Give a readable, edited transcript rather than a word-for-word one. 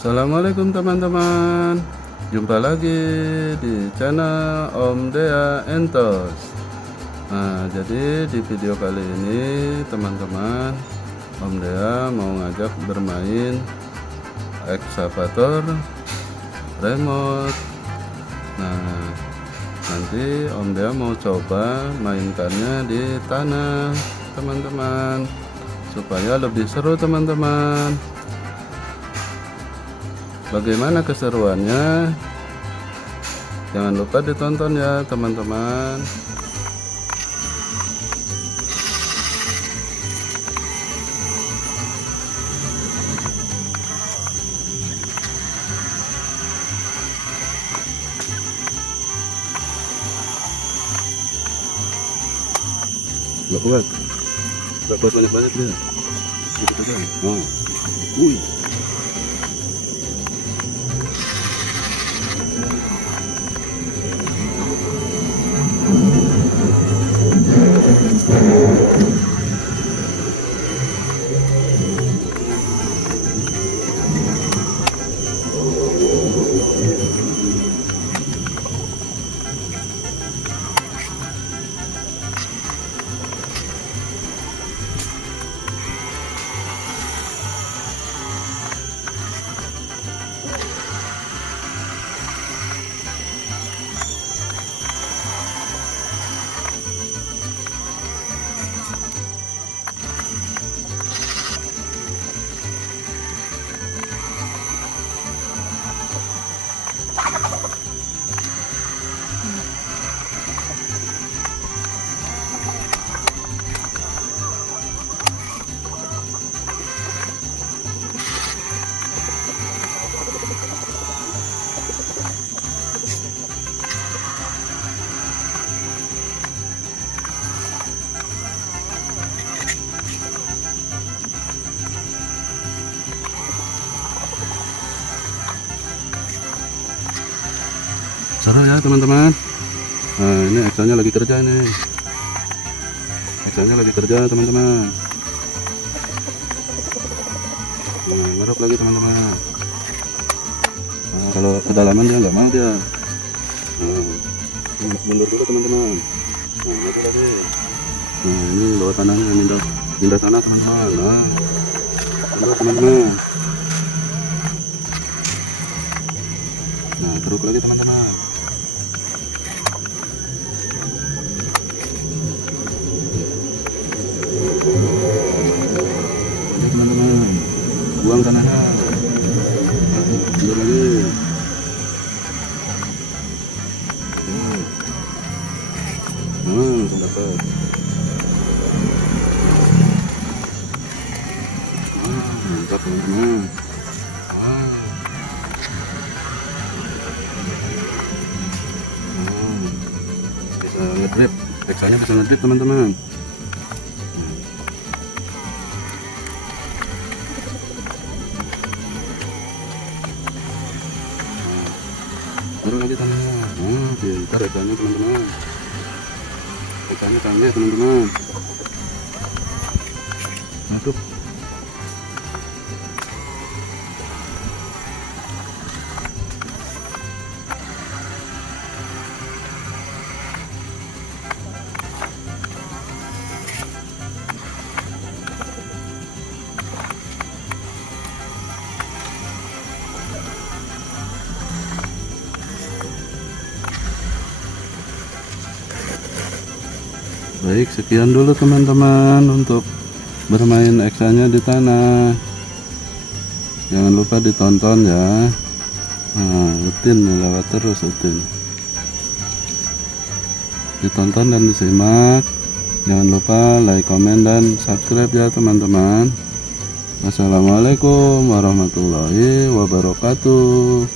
Assalamualaikum teman-teman. Jumpa lagi di channel Om Dea Entos. Nah, jadi di video kali ini teman-teman, Om Dea mau ngajak bermain ekskavator remote. Nah, nanti Om Dea mau coba mainkannya di tanah teman-teman, supaya lebih seru teman-teman. Bagaimana keseruannya? Jangan lupa ditonton ya teman-teman. Gak kuat. Gak kuat banyak-banyak dia. Gitu kan. Oh. Wih. Seru ya teman-teman. Nah, ini Exxonnya lagi kerja nih. Exxonnya lagi kerja teman-teman. Nah, ngerok lagi teman-teman. Nah, kalau kedalaman dia nggak mau dia. Nah, mundur dulu teman-teman. Nah, maju lagi. Nah, ini bawah tanahnya, pindah tanah teman-teman. Nah, mundur teman-teman. Nah, terus lagi teman-teman. Ini teman-teman, buang tanahnya. Mundur lagi. Langsung dapat. Mantap teman-teman. Bisa ngedrip, Exxonnya bisa ngedrip teman-teman. Baru lagi tanahnya. Pintar Exxonnya teman-teman. Exxonnya canggih teman-teman. Masuk. Baik, sekian dulu teman-teman untuk bermain Exxonnya di tanah. Jangan lupa ditonton ya. Nah, rutin lewat terus rutin. Ditonton dan disimak. Jangan lupa like, komen, dan subscribe ya teman-teman. Wassalamualaikum warahmatullahi wabarakatuh.